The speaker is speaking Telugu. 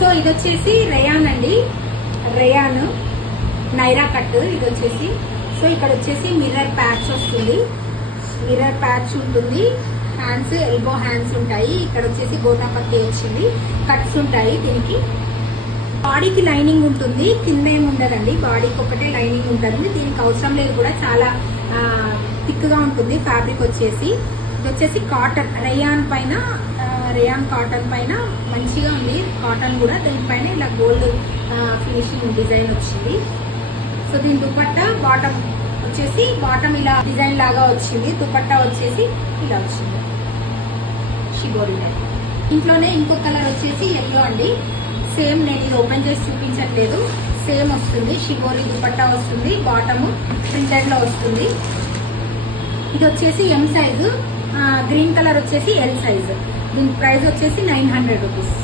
సో ఇది వచ్చేసి రేయాన్ అండి, రేయాన్ నైరా కట్ ఇది వచ్చేసి. సో ఇక్కడ వచ్చేసి మిర్రర్ ప్యాచ్ వస్తుంది, మిర్రర్ ప్యాచ్ ఉంటుంది. హ్యాండ్స్ ఎల్బో హ్యాండ్స్ ఉంటాయి. ఇక్కడ వచ్చేసి గోటాపత్తి వచ్చింది, కట్స్ ఉంటాయి. దీనికి బాడీకి లైనింగ్ ఉంటుంది, కింద ఏమి ఉండదండి, బాడీకి ఒకటే లైనింగ్ ఉంటుంది. దీనికి అవసరం లేదు కూడా, చాలా థిక్ గా ఉంటుంది ఫ్యాబ్రిక్ వచ్చేసి. ఇది వచ్చేసి కాటన్ రేయాన్ పైన, రేయాన్ కాటన్ పైన మంచిగా ఉంది కాటన్ కూడా. దీనిపైన ఇలా గోల్డ్ ఫినిషింగ్ డిజైన్ వచ్చింది. సో దీని దుపట్టా బాటమ్ వచ్చేసి, బాటమ్ ఇలా డిజైన్ లాగా వచ్చింది. దుపట్టా వచ్చేసి ఇలా వచ్చింది షిబోరి. ఇంట్లోనే ఇంకో కలర్ వచ్చేసి ఎల్లో అండి. సేమ్ నేను ఇది ఓపెన్ చేసి చూపించట్లేదు, సేమ్ వస్తుంది. షిబోరి దుపట్టా వస్తుంది, బాటమ్ ప్రింటెడ్ లో వస్తుంది. ఇది వచ్చేసి ఎం సైజు, గ్రీన్ కలర్ వచ్చేసి ఎల్ సైజు. దీని ప్రైస్ వచ్చేసి 900 రూపీస్.